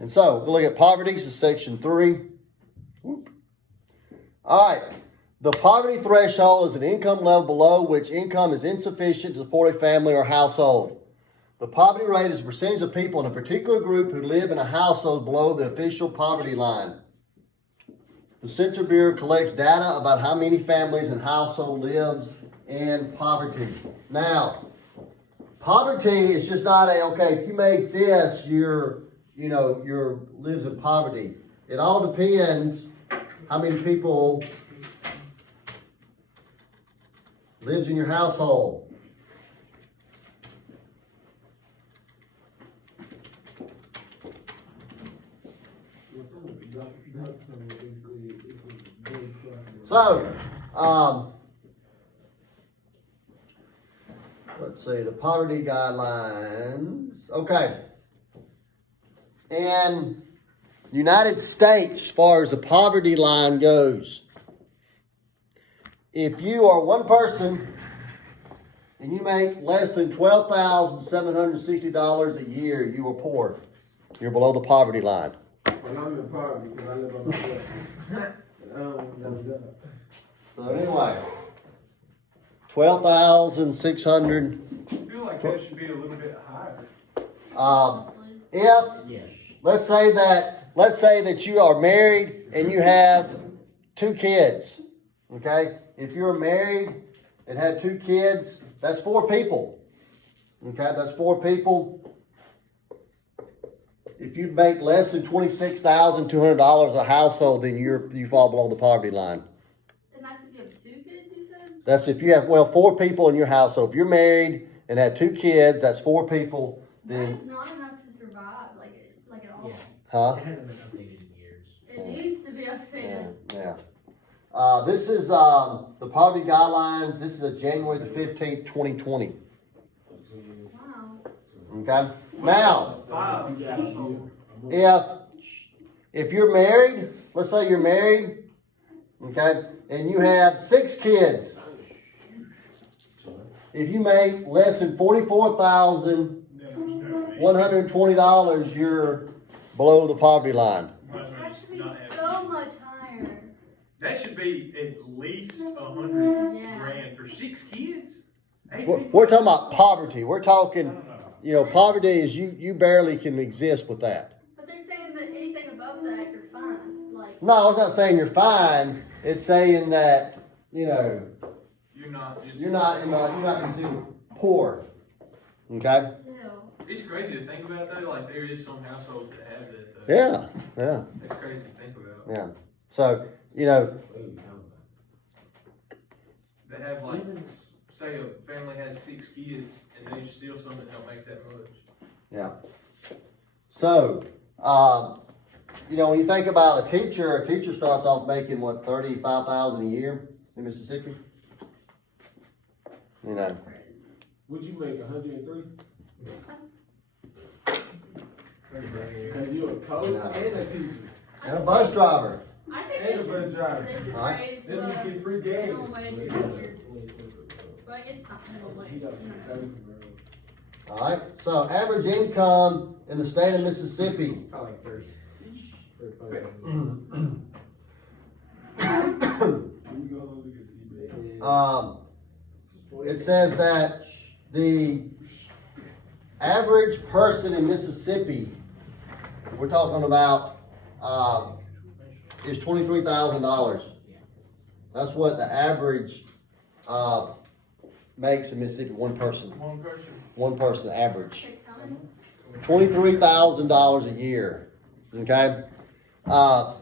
And so we'll look at poverty, so section 3. Whoop. All right. The poverty threshold is an income level below which income is insufficient to support a family or household. The poverty rate is a percentage of people in a particular group who live in a household below the official poverty line. The Census Bureau collects data about how many families and household lives in poverty. Now, poverty is just not okay, if you make this, you're lives in poverty. It all depends how many people lives in your household. So, let's see, the poverty guidelines. Okay. In the United States, as far as the poverty line goes, if you are one person and you make less than $12,760 a year, you are poor. You're below the poverty line. Well, I'm in poverty because I live on myself. So anyway, 12,600. I feel like that should be a little bit higher. Let's say that you are married and you have 2 kids. Okay? If you're married and have 2 kids, that's 4 people. Okay, that's 4 people. If you make less than $26,200 a household, then you fall below the poverty line. And that's if you have 2 kids, you said? That's if you have 4 people in your household. If you're married and have 2 kids, that's 4 people. Then That's not enough to survive, like at all. Yeah. huh? It hasn't been updated in years. It needs to be updated. Yeah. This is the poverty guidelines. This is January the 15th, 2020. Wow. Okay. Now, 5. if you're married, let's say you're married, okay, and you have 6 kids. If you make less than $44,120, you're below the poverty line. That should be so much higher. That should be at least 100 Yeah. grand for 6 kids. 8 We're people. talking about poverty. We're talking, poverty is you barely can exist with that. But they're saying that anything above that, you're fine. Like, No, it's not saying you're fine. It's saying that, You're not just. you're not considered poor. Okay? still. It's crazy to think about though. Like there is some households that have that. Though. Yeah. It's crazy to think about. Yeah. So, They have like, say a family has 6 kids and there's still some that don't make that much. yeah. So, when you think about a teacher starts off making what, $35,000 a year in Mississippi? Would you make 103? Because you're a coach and a teacher. And a bus driver. I think And a bus driver. they should Alright. raise They just get free minimum games. wage for teachers. But I guess it's not minimum He wage. got free coaching, bro. All right. So, average income in the state of Mississippi. Probably like 30. You go look at CBA. It says that the average person in Mississippi, we're talking about, is $23,000. That's what the average makes in Mississippi. One person. One person average. Take time. $23,000 a year. Okay.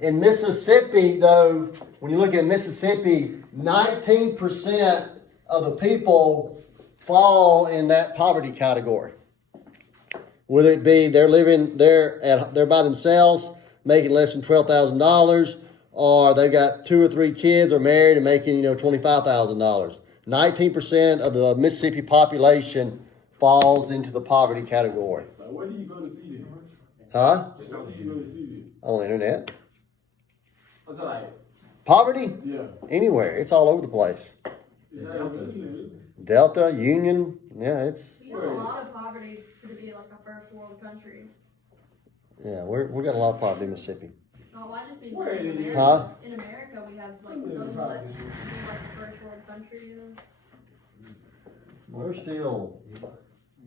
In Mississippi, though, when you look at Mississippi, 19% of the people fall in that poverty category. Whether it be they're by themselves, making less than $12,000, or they've got 2 or 3 kids, or married and making $25,000. 19% of the Mississippi population falls into the poverty category. So where do you go to see them? Huh? Where do you go to see them? On the internet. What's that like? Poverty? Yeah. Anywhere. It's all over the place. Delta, Union, yeah, it's, You have a lot of poverty to be like a first world country. Yeah, we got a lot of poverty in Mississippi. Oh, I just mean Where like in is it? America. Huh? In America, we have like I'm so living much, poverty. like the first world country, you know? We're still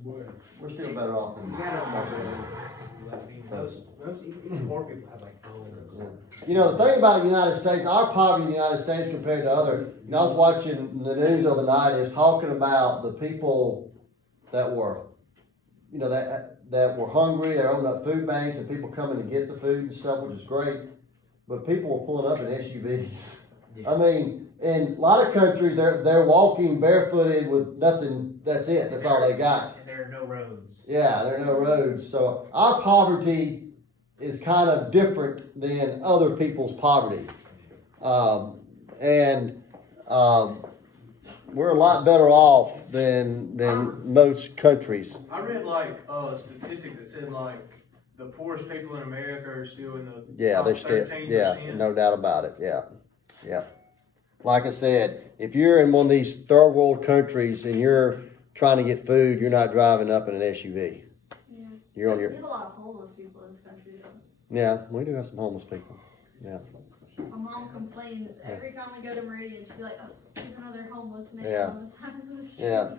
Boy. better off You than. gotta most, even poor people have like homes. You know, the thing about the United States, our poverty in the United States compared to other, you know, I was watching the news the other night, it's talking about the people that were, you know, that were hungry, they're opening up food banks and people coming to get the food and stuff, which is great. But people were pulling up in SUVs. I mean, in a lot of countries, they're walking barefooted with nothing, that's it, that's all they got. And there are no roads. Yeah, there are no roads. So our poverty is kind of different than other people's poverty. We're a lot better off than most countries. I read like a statistic that said like the poorest people in America are still in the Yeah, top they're still, 13%. yeah, no doubt about it, yeah, yeah. Like I said, if you're in one of these third world countries and you're trying to get food, you're not driving up in an SUV. Yeah. You're on We your, have a lot of homeless people in this country though. yeah, we do have some homeless people, yeah. My mom complains every time we go to Meridian, she'll be like, oh, there's another homeless man Yeah. on the side of the street. Yeah.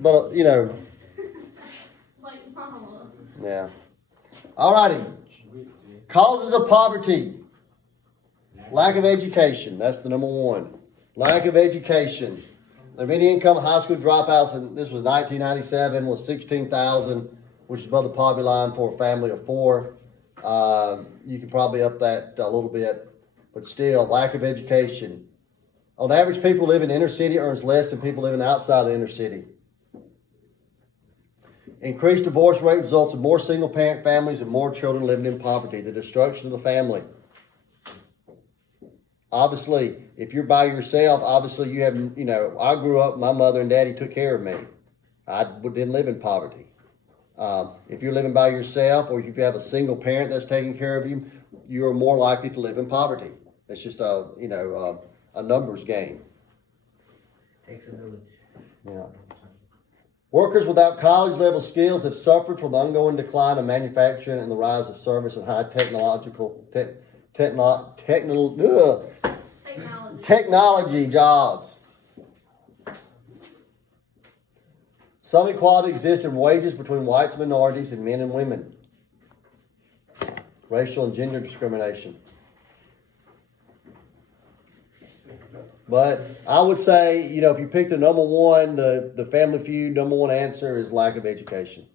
But, you know, Like, mama. yeah. Alrighty, causes of poverty. Lack of education, that's the number one. Lack of education. The median income of high school dropouts, and this was 1997, was 16,000, which is above the poverty line for a family of four. You can probably up that a little bit, but still, lack of education. On average, people living in inner city earns less than people living outside the inner city. Increased divorce rate results in more single parent families and more children living in poverty. The destruction of the family. Obviously, if you're by yourself, obviously you have, you know, I grew up, my mother and daddy took care of me. I didn't live in poverty. If you're living by yourself or if you have a single parent that's taking care of you, you are more likely to live in poverty. It's just a, you know, a numbers game. Takes a village. Yeah. Workers without college level skills have suffered from the ongoing decline of manufacturing and the rise of service and high technology jobs. Some equality exists in wages between whites and minorities and men and women. Racial and gender discrimination. But I would say, you know, if you pick the number one, the Family Feud number one answer is lack of education.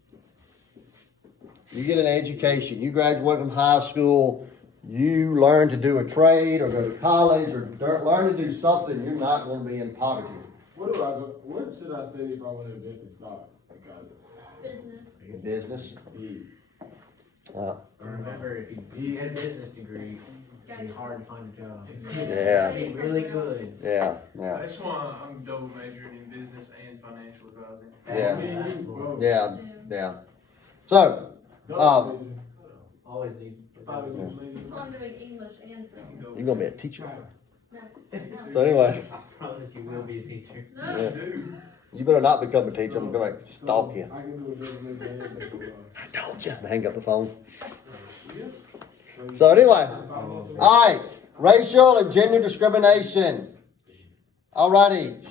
You get an education, you graduate from high school, you learn to do a trade or go to college or learn to do something, you're not going to be in poverty. What should I study if I want to invest in stocks? Business. Business. Remember, if you had a business degree, it's hard to find a job. Yeah. It'd be really good. Yeah, yeah, That's why I'm double majoring in business and financial advising. yeah, yeah, yeah. So, Always need. So I'm doing English and film. you're going to be a teacher. No. So anyway, I promise you will be a teacher. No. Yeah. Dude, you better not become a teacher. I'm going to go back and stalk you. I can do a business. I told you. Hang up the phone. So anyway, all right, racial and gender discrimination. Alrighty.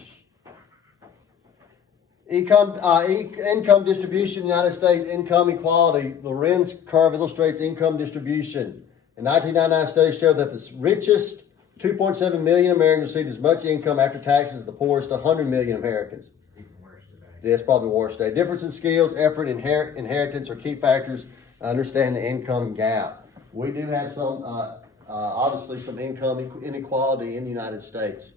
Income distribution in the United States, income equality. The Lorenz curve illustrates income distribution. In 1999, studies showed that the richest 2.7 million Americans received as much income after taxes as the poorest 100 million Americans. It's even worse today. Yeah, it's probably worse today. Difference in skills, effort, inheritance are key factors to understand the income gap. We do have some, obviously, some income inequality in the United States.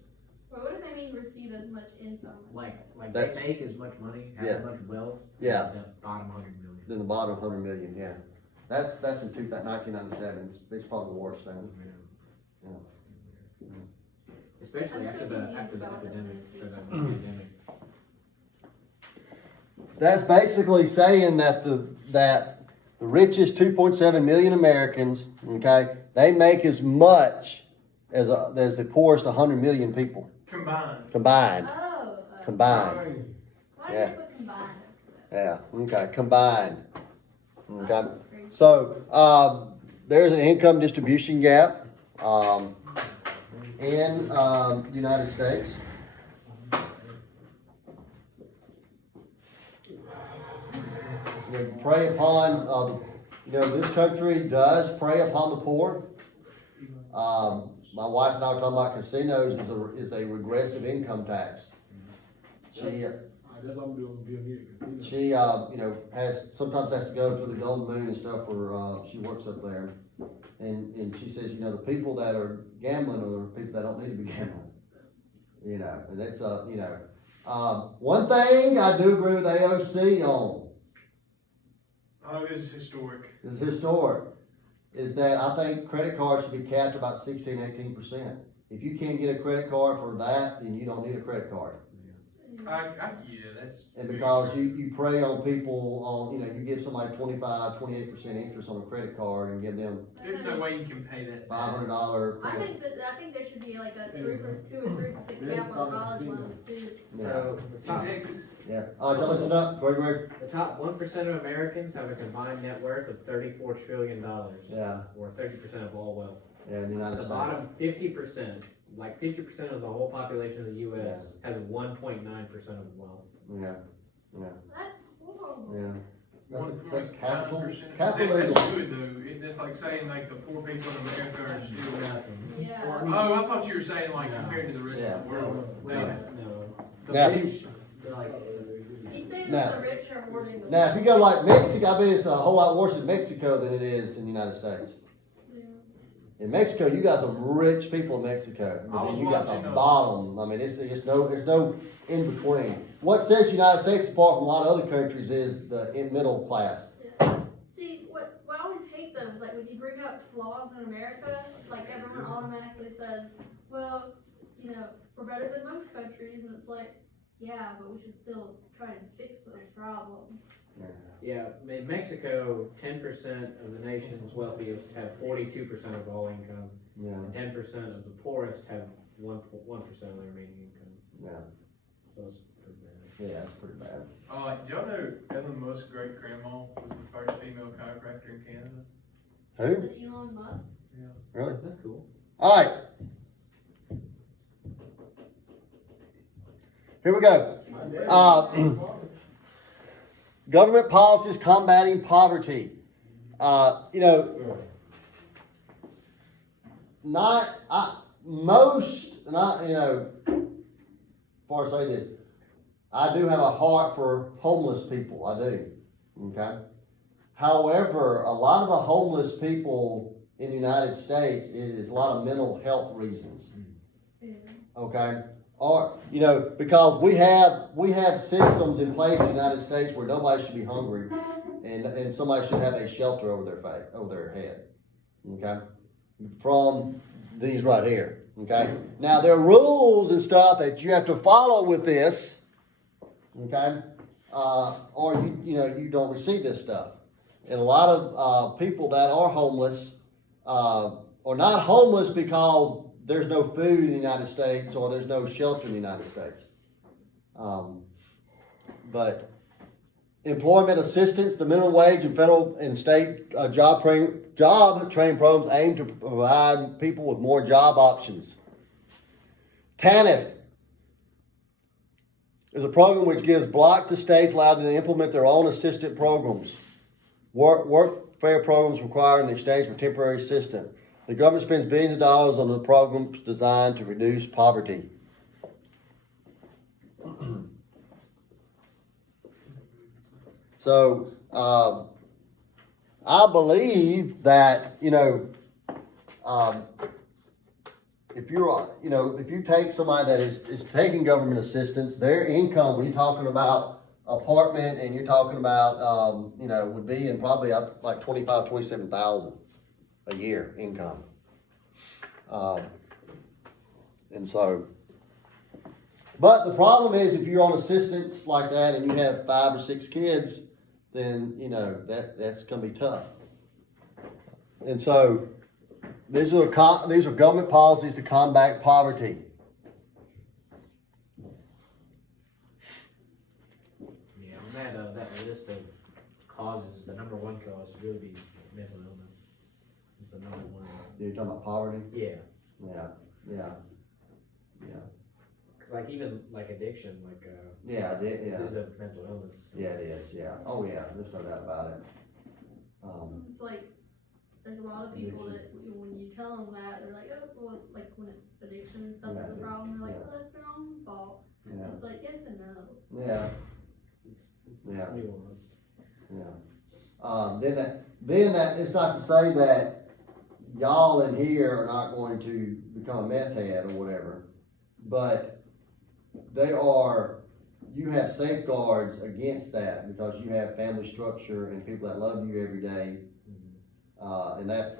But what if they mean receive as much income? Like That's- they make as much money, have Yeah. as much wealth. Yeah. As the bottom 100 million. Then the bottom 100 million, yeah. That's in 1997. It's probably worse then. Especially I'm after so the confused about what that epidemic. means. Or the pandemic. That's basically saying that the richest 2.7 million Americans, okay, they make as much as the poorest 100 million people combined. combined. Oh. Combined. Why Yeah. did they put combined? Yeah. Okay. Combined. Okay. Crazy. So, there's an income distribution gap, in, United States. We prey upon, this country does prey upon the poor. My wife and I were talking about casinos is a regressive income tax. She, That's what I'm doing, being here at casino. she, sometimes has to go to the Golden Moon and stuff where, she works up there. And she says, the people that are gambling are the people that don't need to be gambling. And that's, one thing I do agree with AOC on, Oh, it's historic. is historic, is that I think credit cards should be capped about 16-18%. If you can't get a credit card for that, then you don't need a credit card. Yeah, that's. And because you prey on people on, you give somebody 28% interest on a credit card and give them There's no way you can pay that. $500 I credit. think there should be like a 2 or 3% cap on college loans too. Yeah, So the In top, Texas, yeah. Listen up, Greg. the top 1% of Americans have a combined net worth of $34 trillion, Yeah, or 30% of all wealth. yeah, in the United The States. bottom 50%, like 50% of the whole population of the US has 1.9% of wealth. Yeah, That's horrible. yeah. one That's point capital, 9%. capitalism. That's good though. That's like saying like the poor people in America are still. Yeah. Oh, I thought you were saying like compared to the rest of the world. Yeah. No. No. The Now, rich, like, He's saying Now- that the rich are hoarding the. Now, if you go like Mexico, I bet it's a whole lot worse in Mexico than it is in the United States. Yeah. In Mexico, you got some rich people in Mexico, I but was then you got watching, the bottom. I mean, there's no in between. What sets the United States apart from a lot of other countries is the middle class. Yeah. See, what I always hate though is like when you bring up flaws in America, like everyone automatically says, well, we're better than most countries, and it's like, yeah, but we should still try and fix those problems. yeah, in Mexico, 10% of the nation's wealthiest have 42% of all income, Yeah, and 10% of the poorest have 1% of their remaining income. yeah, So it's pretty bad. yeah, that's pretty bad. Do y'all know Elon Musk's great grandma was the first female chiropractor in Canada? Who? Is it Elon Musk? Really? That's cool. All right. Here we go. Government policies combating poverty. Before I say this, I do have a heart for homeless people. I do. Okay. However, a lot of the homeless people in the United States is a lot of mental health reasons. Yeah. Okay? Or, because we have systems in place in the United States where nobody should be hungry and somebody should have a shelter over their head. Okay? From these right here. Okay? Now there are rules and stuff that you have to follow with this. Okay? Or you don't receive this stuff. And a lot of people that are homeless are not homeless because there's no food in the United States or there's no shelter in the United States. But employment assistance, the minimum wage, and federal and state job training programs aim to provide people with more job options. TANF is a program which gives block to states allowed to implement their own assistant programs. Workfare programs require in exchange for temporary assistance. The government spends billions of dollars on the programs designed to reduce poverty. So, I believe that, if you take somebody that is taking government assistance, their income, when you're talking about apartment and you're talking about, would be in probably up like 25, 27,000 a year income. But the problem is if you're on assistance like that and you have 5 or 6 kids, then, that's gonna be tough. And so, these are government policies to combat poverty. Yeah, on that list of causes, the number one cause would really be mental illness. It's the number one. You're talking about poverty? Yeah, Yeah, yeah, yeah, 'cause like even like addiction, like, yeah, I did, yeah, this is a mental illness. yeah, it is, yeah, oh, yeah, there's no doubt about it. It's like, there's a lot of people that, when you tell them that, they're like, oh, well, like when it's addiction and stuff is a problem, they're like, well, that's their own fault. Yeah, It's like, yes and no. yeah, It's yeah. nuanced. yeah. Then that, it's not to say that y'all in here are not going to become a meth head or whatever, but you have safeguards against that because you have family structure and people that love you every day. And that's,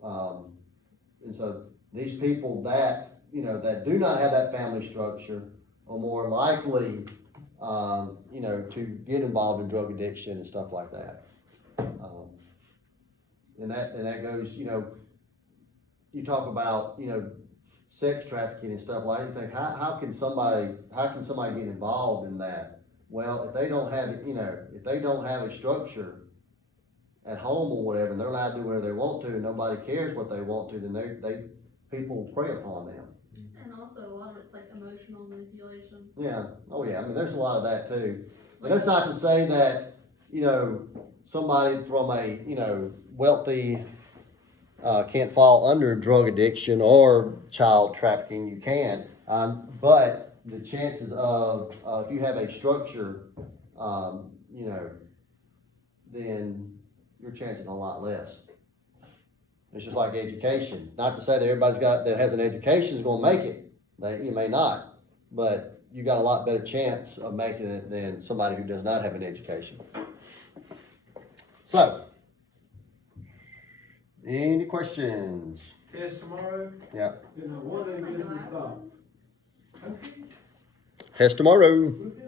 and so these people that, that do not have that family structure are more likely, to get involved in drug addiction and stuff like that. And that goes, you talk about, sex trafficking and stuff like that. You think, how can somebody get involved in that? Well, if they don't have, if they don't have a structure at home or whatever, and they're allowed to do whatever they want to, and nobody cares what they want to, then people prey upon them. And also, a lot of it's like emotional manipulation. Yeah, oh yeah, I mean, there's a lot of that too. But that's not to say that, somebody from a, wealthy, can't fall under drug addiction or child trafficking, you can. But the chances of, if you have a structure, then your chances are a lot less. It's just like education. Not to say that everybody's that has an education is gonna make it. You may not, but you got a lot better chance of making it than somebody who does not have an education. So, any questions? Test tomorrow? Yeah. You know, one day My business stop. glasses. Test tomorrow. Okay.